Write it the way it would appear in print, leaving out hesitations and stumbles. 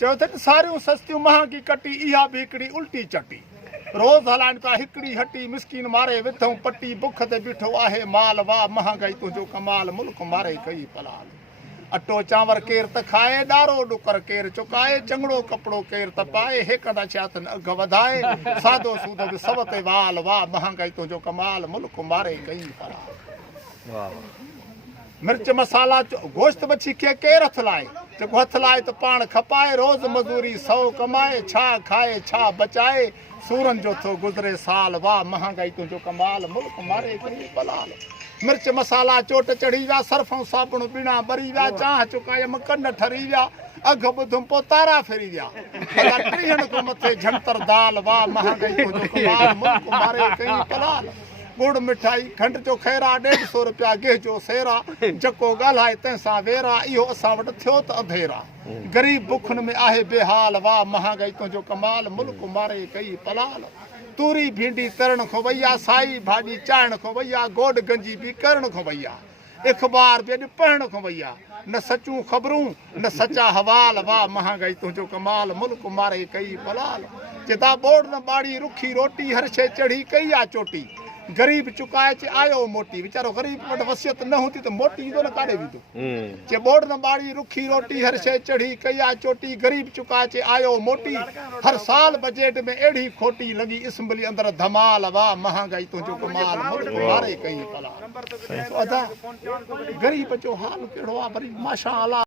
चयो अथनि सारियूं सस्तियूं महांगी कटी इहा बि हिकिड़ी उल्टी चटी रोज़ हलाइनि था हिकिड़ी हटी मिसकीन मारे विधऊं पटी बुख ते बीठो आहे माल वाह महांगाई तुंहिंजो कमाल मुल्क मारे कई पलाल अटो चांवर केर त खाए ॾारो ॾुकर केर चुकाए चङड़ो कपिड़ो केर त पाए हेकंदा छा अथनि अघ वधाए सादो सूद बि सब ते वाल वाह महांगाई तुंहिंजो कमाल मुल्क मारे कई पलाल मिर्च मसाला गोश्त मच्छी खे केरु हथ लाए जेको हथ लाए त पाण खपाए रोज़ मज़ूरी 100 कमाए छा खाए छा बचाए सूरन जो थो गुज़रे साल वाह महांगाई तुंहिंजो कमाल मुल्क मारे कई पलाल मिर्च मसाला चोट चढ़ी विया सर्फ़ साबुण बिना बरी विया चांह चुकायम कन ठरी विया अघ ॿुधुम पोइ तारा फेरी विया टीहण खां मथे झंतर दाल वाह महांगाई तुंहिंजो कमाल मुल्क मारे कई पलाल गुड़ मिठाई खंड जो खैरा 150 रुपया गेह जो सेरा जको ॻाल्हाए तंहिंसां वेरा इहो असां वटि थियो त अधेरा ग़रीब बुखन में आहे बेहाल वाह महांगाई तुंहिंजो कमाल मुल्क मारे कई पलाल तूरी भिंडी तरण खां वैया साई भाॼी चाइण खां वैया गोॾ गंजी बि करण खां वैया अख़बार बि अॼु पढ़ण खां वैया न सचूं ख़बरूं न सचा हवाल वाह महांगाई तुंहिंजो कमाल मुल्क मारे कई पलाल चिता बोड़ न बाड़ी रुखी रोटी हर शइ चढ़ी कई आहे चोटी गरीब चुकाए चे आयो मोटी वीचारो गरीब वटि वसियत न हूंदी त मोटी ईंदो न काॾे वेंदो चे बोड़ न बाड़ी रुखी रोटी हर शइ चढ़ी कई आहे चोटी गरीब चुकाए चे आयो मोटी हर साल बजट में अहिड़ी खोटी लॻी इस्मली अंदर धमाल वाह महांगाई तुंहिंजो कमाल मुल्क मारे कई पलाल अदा गरीब जो हाल कहिड़ो आहे वरी माशा अल्लाह